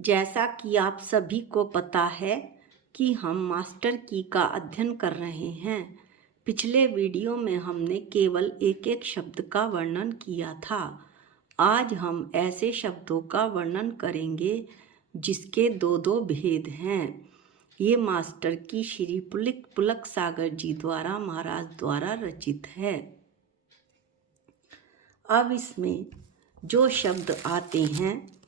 जैसा कि आप सभी को पता है कि हम मास्टर की का अध्ययन कर रहे हैं। पिछले वीडियो में हमने केवल एक एक शब्द का वर्णन किया था। आज हम ऐसे शब्दों का वर्णन करेंगे जिसके दो दो भेद हैं। ये मास्टर की श्री पुलक सागर जी द्वारा महाराज द्वारा रचित है। अब इसमें जो शब्द आते हैं,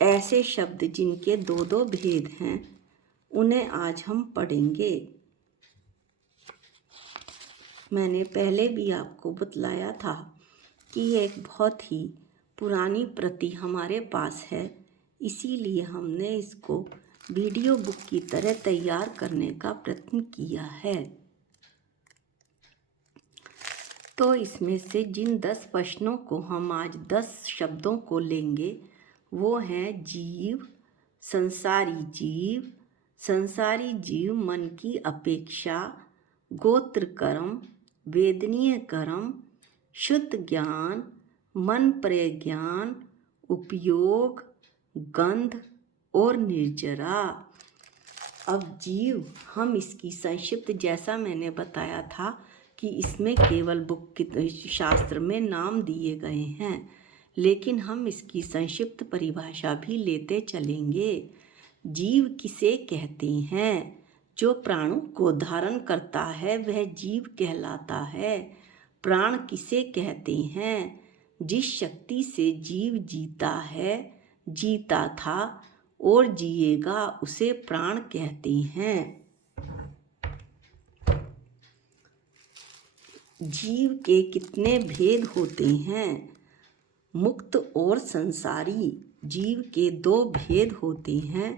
ऐसे शब्द जिनके दो दो भेद हैं, उन्हें आज हम पढ़ेंगे। मैंने पहले भी आपको बतलाया था कि एक बहुत ही पुरानी प्रति हमारे पास है, इसीलिए हमने इसको वीडियो बुक की तरह तैयार करने का प्रयत्न किया है। तो इसमें से जिन 10 प्रश्नों को हम आज 10 शब्दों को लेंगे वो हैं जीव, संसारी जीव मन की अपेक्षा, गोत्र कर्म, वेदनीय कर्म, शुद्ध ज्ञान, मन प्रज्ञान, उपयोग, गंध और निर्जरा। अब जीव, हम इसकी संक्षिप्त, जैसा मैंने बताया था कि इसमें केवल बुक शास्त्र में नाम दिए गए हैं, लेकिन हम इसकी संक्षिप्त परिभाषा भी लेते चलेंगे। जीव किसे कहते हैं? जो प्राणों को धारण करता है वह जीव कहलाता है। प्राण किसे कहते हैं? जिस शक्ति से जीव जीता है, जीता था और जिएगा, उसे प्राण कहते हैं। जीव के कितने भेद होते हैं? मुक्त और संसारी जीव के दो भेद होते हैं,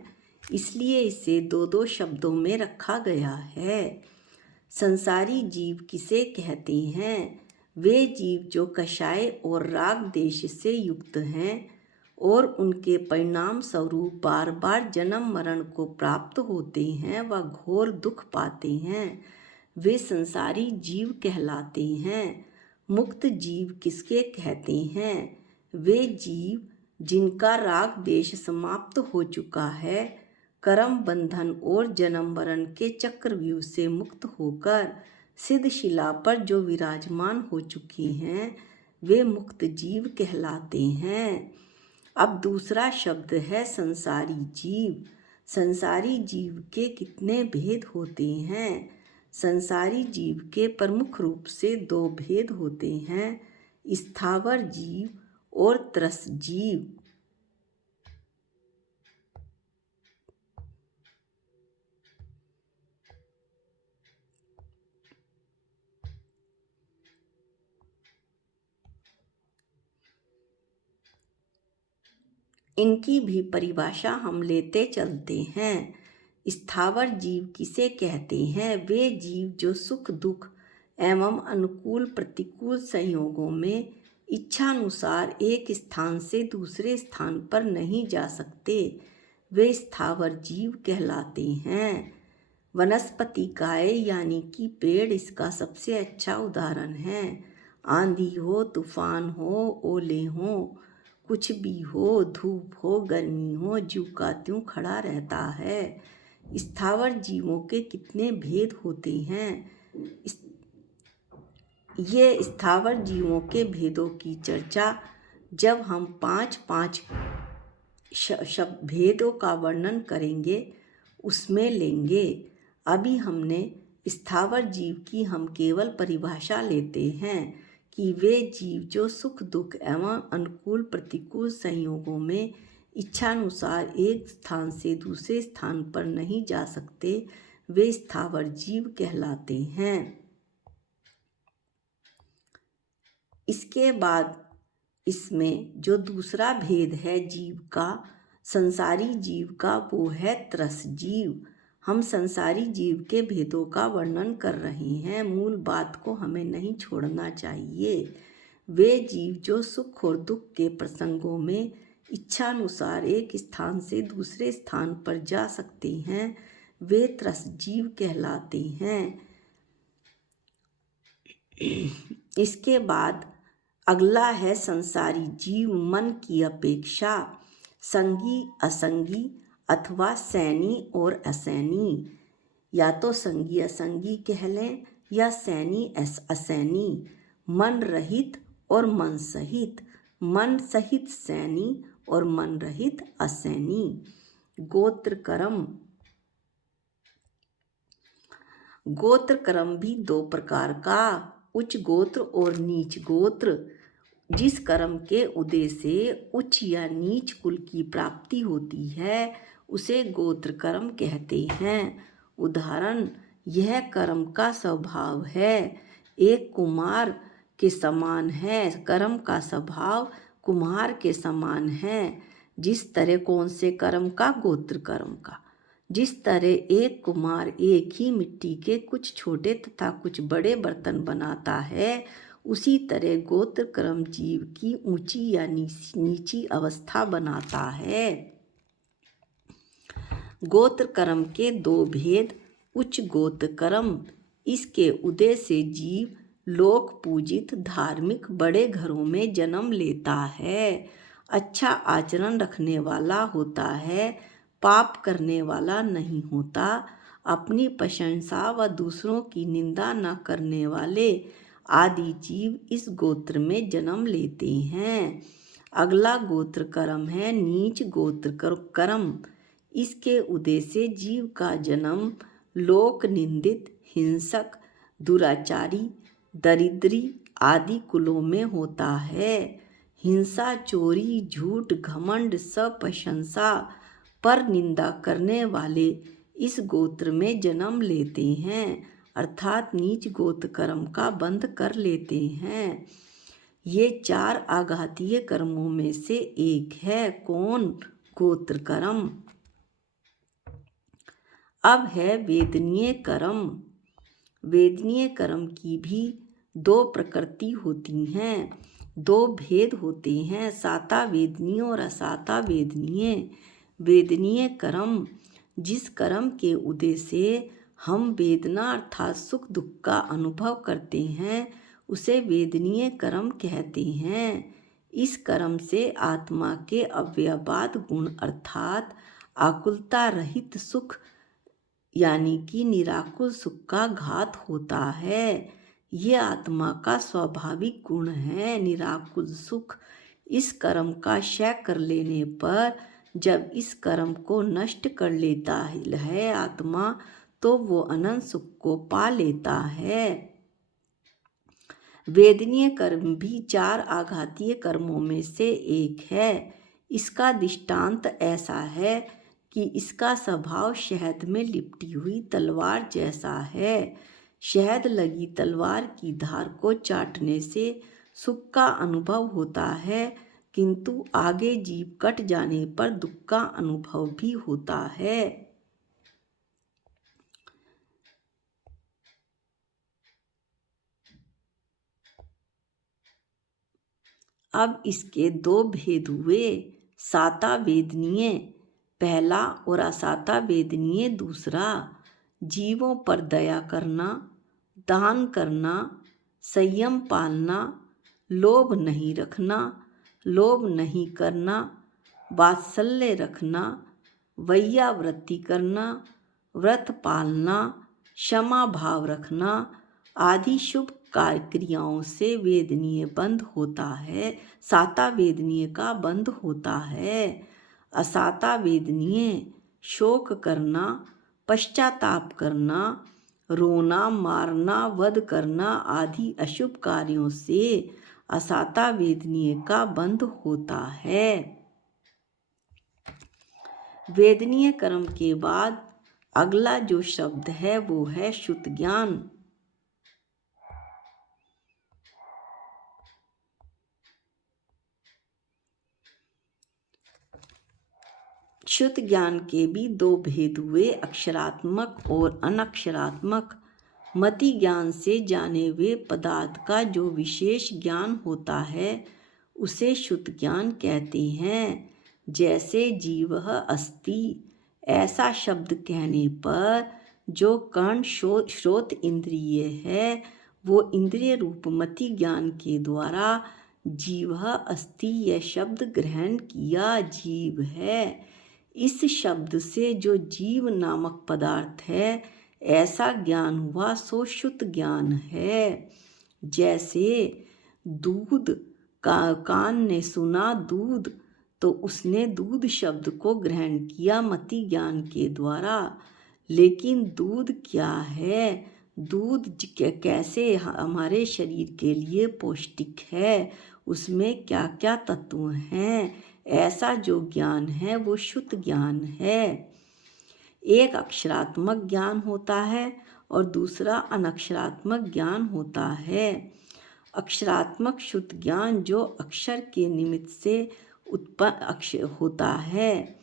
इसलिए इसे दो दो शब्दों में रखा गया है। संसारी जीव किसे कहते हैं? वे जीव जो कषाय और राग देश से युक्त हैं और उनके परिणाम स्वरूप बार बार जन्म मरण को प्राप्त होते हैं व घोर दुख पाते हैं, वे संसारी जीव कहलाते हैं। मुक्त जीव किसके कहते हैं? वे जीव जिनका राग देश समाप्त हो चुका है, कर्म बंधन और जन्म मरण के चक्रव्यूह से मुक्त होकर सिद्ध शिला पर जो विराजमान हो चुकी हैं, वे मुक्त जीव कहलाते हैं। अब दूसरा शब्द है संसारी जीव। संसारी जीव के कितने भेद होते हैं? संसारी जीव के प्रमुख रूप से दो भेद होते हैं, स्थावर जीव और त्रस जीव। इनकी भी परिभाषा हम लेते चलते हैं। स्थावर जीव किसे कहते हैं? वे जीव जो सुख दुख एवं अनुकूल प्रतिकूल संयोगों में इच्छानुसार एक स्थान से दूसरे स्थान पर नहीं जा सकते, वे स्थावर जीव कहलाते हैं। वनस्पति काय यानी कि पेड़ इसका सबसे अच्छा उदाहरण है। आंधी हो, तूफान हो, ओले हो, कुछ भी हो, धूप हो, गर्मी हो, ज्यों का त्यों खड़ा रहता है। स्थावर जीवों के कितने भेद होते हैं? ये स्थावर जीवों के भेदों की चर्चा जब हम 5 शब्द भेदों का वर्णन करेंगे उसमें लेंगे। अभी हमने स्थावर जीव की हम केवल परिभाषा लेते हैं कि वे जीव जो सुख दुख एवं अनुकूल प्रतिकूल संयोगों में इच्छानुसार एक स्थान से दूसरे स्थान पर नहीं जा सकते, वे स्थावर जीव कहलाते हैं। इसके बाद इसमें जो दूसरा भेद है जीव का, संसारी जीव का, वो है त्रस जीव। हम संसारी जीव के भेदों का वर्णन कर रहे हैं, मूल बात को हमें नहीं छोड़ना चाहिए। वे जीव जो सुख और दुख के प्रसंगों में इच्छानुसार एक स्थान से दूसरे स्थान पर जा सकते हैं, वे त्रस जीव कहलाते हैं। इसके बाद अगला है संसारी जीव मन की अपेक्षा संगी असंगी अथवा सैनी और असैनी। या तो संगी असंगी कह लें या सैनी असैनी। मन रहित और मन सहित, मन सहित सैनी और मन रहित असैनी। गोत्र कर्म, गोत्र कर्म भी दो प्रकार का, उच्च गोत्र और नीच गोत्र। जिस कर्म के उदय से उच्च या नीच कुल की प्राप्ति होती है उसे गोत्र कर्म कहते हैं। उदाहरण, यह कर्म का स्वभाव है, एक कुमार के समान है। कर्म का स्वभाव कुम्हार के समान है। जिस तरह कौन से कर्म का? गोत्र कर्म का। जिस तरह एक कुम्हार एक ही मिट्टी के कुछ छोटे तथा कुछ बड़े बर्तन बनाता है, उसी तरह गोत्र कर्म जीव की ऊंची या नीची अवस्था बनाता है। गोत्र कर्म के दो भेद। उच्च गोत्र कर्म, इसके उदय से जीव लोक पूजित धार्मिक बड़े घरों में जन्म लेता है, अच्छा आचरण रखने वाला होता है, पाप करने वाला नहीं होता, अपनी प्रशंसा व दूसरों की निंदा न करने वाले आदि जीव इस गोत्र में जन्म लेते हैं। अगला गोत्र कर्म है नीच गोत्र कर्म। इसके उदय से जीव का जन्म लोक निंदित, हिंसक, दुराचारी, दरिद्री आदि कुलों में होता है। हिंसा, चोरी, झूठ, घमंड, स्वप्रशंसा पर निंदा करने वाले इस गोत्र में जन्म लेते हैं, अर्थात नीच गोत्र कर्म का बंध कर लेते हैं। ये चार आघातीय कर्मों में से एक है। कौन? गोत्र कर्म। अब है वेदनीय कर्म। वेदनीय कर्म की भी दो प्रकृति होती हैं, दो भेद होते हैं, साता वेदनीय और असाता वेदनीय। वेदनीय कर्म, जिस कर्म के उदय से हम वेदना अर्थात सुख दुख का अनुभव करते हैं उसे वेदनीय कर्म कहते हैं। इस कर्म से आत्मा के अव्ययवाद गुण अर्थात आकुलता रहित सुख यानी कि निराकुल सुख का घात होता है। ये आत्मा का स्वाभाविक गुण है, निराकुल सुख। इस कर्म का क्षय कर लेने पर जब इस कर्म को नष्ट कर लेता है आत्मा, तो वो अनंत सुख को पा लेता है। वेदनीय कर्म भी चार आघातीय कर्मों में से एक है। इसका दृष्टांत ऐसा है कि इसका स्वभाव शहद में लिपटी हुई तलवार जैसा है। शहद लगी तलवार की धार को चाटने से सुख का अनुभव होता है, किंतु आगे जीभ कट जाने पर दुख का अनुभव भी होता है। अब इसके दो भेद हुए, साता वेदनीय पहला और असाता वेदनीय दूसरा। जीवों पर दया करना, दान करना, संयम पालना, लोभ नहीं रखना, लोभ नहीं करना, वात्सल्य रखना, वैयावृत्ति करना, व्रत पालना, क्षमा भाव रखना आदि शुभ कार्य क्रियाओं से वेदनीय बंध होता है, साता वेदनीय का बंध होता है। असाता वेदनीय शोक करना, पश्चाताप करना, रोना, मारना, वध करना आदि अशुभ कार्यों से असाता वेदनीय का बंध होता है। वेदनीय कर्म के बाद अगला जो शब्द है वो है शुद्ध ज्ञान। शुद्ध ज्ञान के भी दो भेद हुए, अक्षरात्मक और अनक्षरात्मक। मति ज्ञान से जाने हुए पदार्थ का जो विशेष ज्ञान होता है उसे शुद्ध ज्ञान कहते हैं। जैसे जीवः अस्ति ऐसा शब्द कहने पर जो कर्ण श्रोत इंद्रिय है वो इंद्रिय रूप मति ज्ञान के द्वारा जीवः अस्ति यह शब्द ग्रहण किया जीव है। इस शब्द से जो जीव नामक पदार्थ है ऐसा ज्ञान हुआ सो शुद्ध ज्ञान है। जैसे दूध का कान ने सुना दूध तो उसने दूध शब्द को ग्रहण किया मति ज्ञान के द्वारा। लेकिन दूध क्या है, दूध कैसे हमारे शरीर के लिए पौष्टिक है, उसमें क्या क्या तत्व हैं, ऐसा जो ज्ञान है वो शुद्ध ज्ञान है। एक अक्षरात्मक ज्ञान होता है और दूसरा अनक्षरात्मक ज्ञान होता है। अक्षरात्मक शुद्ध ज्ञान जो अक्षर के निमित्त से उत्पन्न होता है,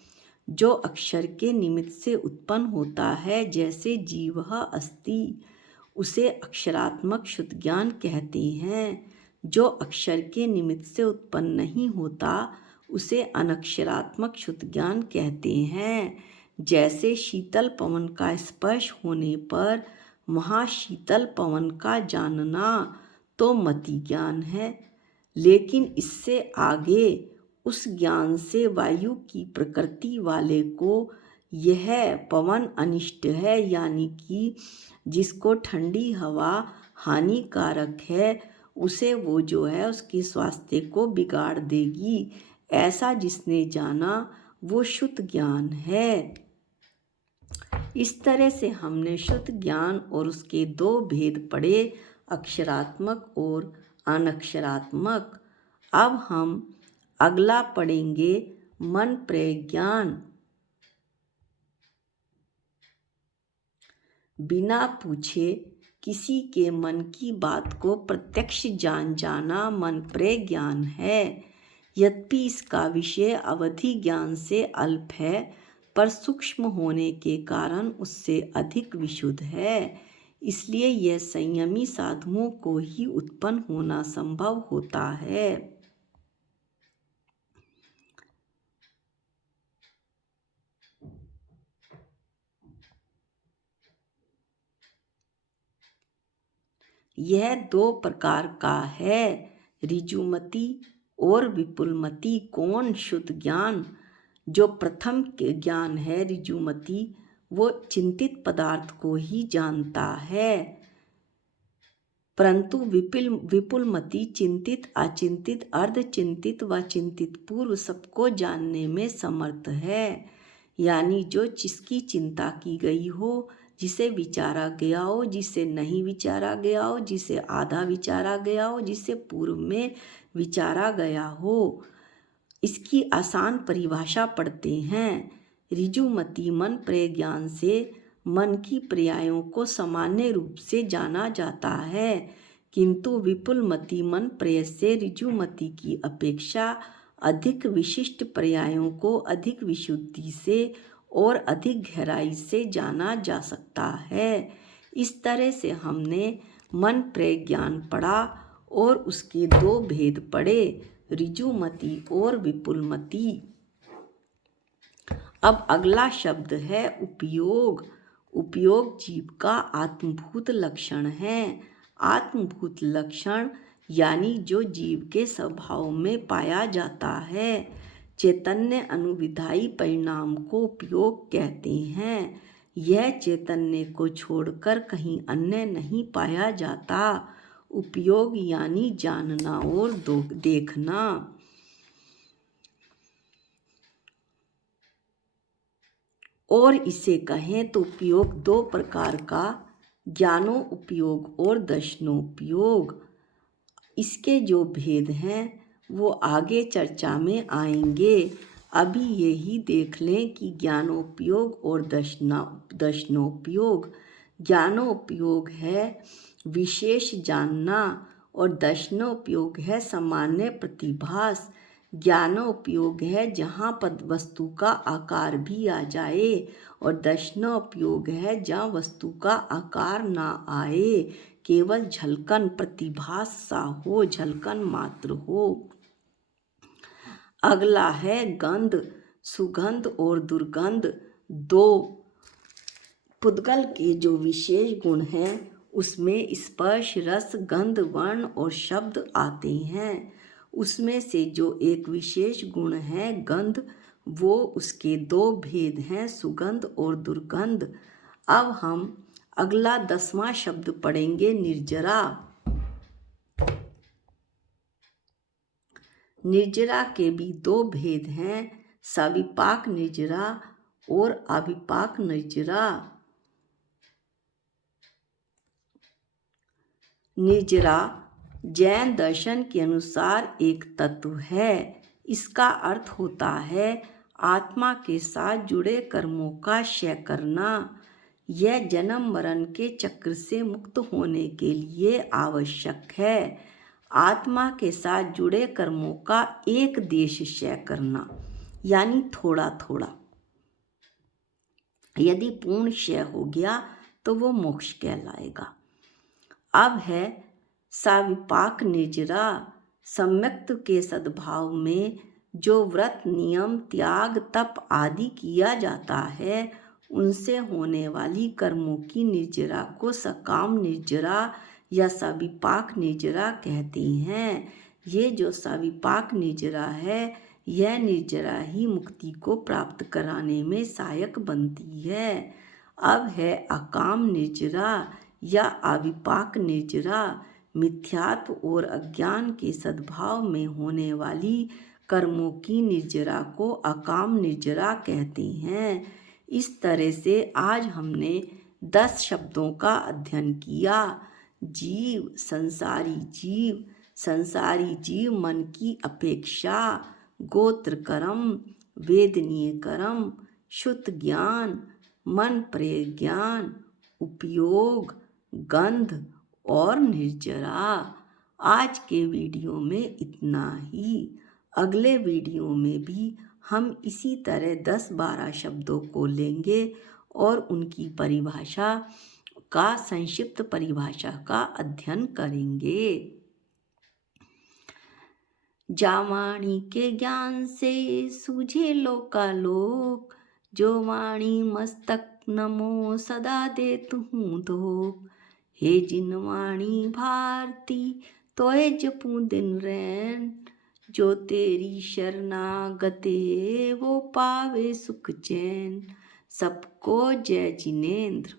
जो अक्षर के निमित्त से उत्पन्न होता है, जैसे जीवः अस्ति, उसे अक्षरात्मक शुद्ध ज्ञान कहते हैं। जो अक्षर के निमित्त से उत्पन्न नहीं होता उसे अनक्षरात्मक शुद्ध ज्ञान कहते हैं। जैसे शीतल पवन का स्पर्श होने पर महाशीतल पवन का जानना तो मति ज्ञान है, लेकिन इससे आगे उस ज्ञान से वायु की प्रकृति वाले को यह पवन अनिष्ट है, यानी कि जिसको ठंडी हवा हानिकारक है उसे वो जो है उसके स्वास्थ्य को बिगाड़ देगी, ऐसा जिसने जाना वो शुद्ध ज्ञान है। इस तरह से हमने शुद्ध ज्ञान और उसके दो भेद पढ़े, अक्षरात्मक और अनक्षरात्मक। अब हम अगला पढ़ेंगे मन प्रज्ञान। बिना पूछे किसी के मन की बात को प्रत्यक्ष जान जाना मन प्रज्ञान है। यद्यपि इसका विषय अवधि ज्ञान से अल्प है, पर सूक्ष्म होने के कारण उससे अधिक विशुद्ध है। इसलिए यह संयमी साधुओं को ही उत्पन्न होना संभव होता है। यह दो प्रकार का है, ऋजुमति और विपुलमति। कौन शुद्ध ज्ञान? जो प्रथम ज्ञान है ऋजुमति, वो चिंतित पदार्थ को ही जानता है, परंतु विपुलमति चिंतित, अचिंतित, अर्धचिंतित व चिंतित पूर्व सबको जानने में समर्थ है। यानी जो जिसकी चिंता की गई हो, जिसे विचारा गया हो, जिसे नहीं विचारा गया हो, जिसे आधा विचारा गया हो, जिसे पूर्व में विचारा गया हो, इसकी आसान परिभाषा पढ़ते हैं। ऋजुमति मन प्रज्ञान से मन की पर्यायों को सामान्य रूप से जाना जाता है, किंतु विपुलमति मन प्रय से ऋजुमति की अपेक्षा अधिक विशिष्ट पर्यायों को अधिक विशुद्धि से और अधिक गहराई से जाना जा सकता है। इस तरह से हमने मन प्रज्ञान पढ़ा और उसके दो भेद पढ़े, ऋजुमति और विपुलमति। अब अगला शब्द है उपयोग। उपयोग जीव का आत्मभूत लक्षण है। आत्मभूत लक्षण यानी जो जीव के स्वभाव में पाया जाता है। चैतन्य अनुविधायी परिणाम को उपयोग कहते हैं। यह चैतन्य को छोड़कर कहीं अन्य नहीं पाया जाता। उपयोग यानी जानना और देखना। और इसे कहें तो उपयोग दो प्रकार का, ज्ञानोपयोग और दर्शनोपयोग। इसके जो भेद हैं वो आगे चर्चा में आएंगे। अभी यही देख लें कि ज्ञानोपयोग और दर्शनोपयोग। ज्ञानोपयोग है विशेष जानना और दर्शनोपयोग है सामान्य प्रतिभास। ज्ञानोपयोग है जहाँ पर वस्तु का आकार भी आ जाए और दर्शनोपयोग है जहाँ वस्तु का आकार ना आए, केवल झलकन प्रतिभास सा हो, झलकन मात्र हो। अगला है गंध। सुगंध और दुर्गंध दो पुद्गल के जो विशेष गुण हैं उसमें स्पर्श, रस, गंध, वर्ण और शब्द आते हैं। उसमें से जो एक विशेष गुण है गंध, वो उसके दो भेद हैं, सुगंध और दुर्गंध। अब हम अगला 10वां शब्द पढ़ेंगे, निर्जरा। निर्जरा के भी दो भेद हैं, सविपाक निर्जरा और अविपाक निर्जरा। निर्जरा जैन दर्शन के अनुसार एक तत्व है। इसका अर्थ होता है आत्मा के साथ जुड़े कर्मों का क्षय करना। यह जन्म मरण के चक्र से मुक्त होने के लिए आवश्यक है। आत्मा के साथ जुड़े कर्मों का एक देश क्षय करना, यानी थोड़ा थोड़ा। यदि पूर्ण क्षय हो गया तो वो मोक्ष कहलाएगा। अब है सविपाक निर्जरा। सम्यक्त के सद्भाव में जो व्रत, नियम, त्याग, तप आदि किया जाता है, उनसे होने वाली कर्मों की निर्जरा को सकाम निर्जरा या सविपाक निर्जरा कहते हैं। ये जो सविपाक निर्जरा है, यह निर्जरा ही मुक्ति को प्राप्त कराने में सहायक बनती है। अब है अकाम निर्जरा या अविपाक निर्जरा। मिथ्यात्व और अज्ञान के सद्भाव में होने वाली कर्मों की निर्जरा को अकाम निर्जरा कहते हैं। इस तरह से आज हमने 10 शब्दों का अध्ययन किया। जीव, संसारी जीव, संसारी जीव मन की अपेक्षा, गोत्र कर्म, वेदनीय कर्म, शुद्ध ज्ञान, मन प्रेर ज्ञान, उपयोग, गंध और निर्जरा। आज के वीडियो में इतना ही। अगले वीडियो में भी हम इसी तरह 10-12 शब्दों को लेंगे और उनकी परिभाषा का, संक्षिप्त परिभाषा का अध्ययन करेंगे। जावाणी के ज्ञान से सूझे लोकालोक, जो वाणी मस्तक नमो सदा देत हूँ धोख। हे जिन वाणी भारती तोय जपूं दिन रैन, जो तेरी शरणागते वो पावे सुख चैन। सबको जय जिनेंद्र।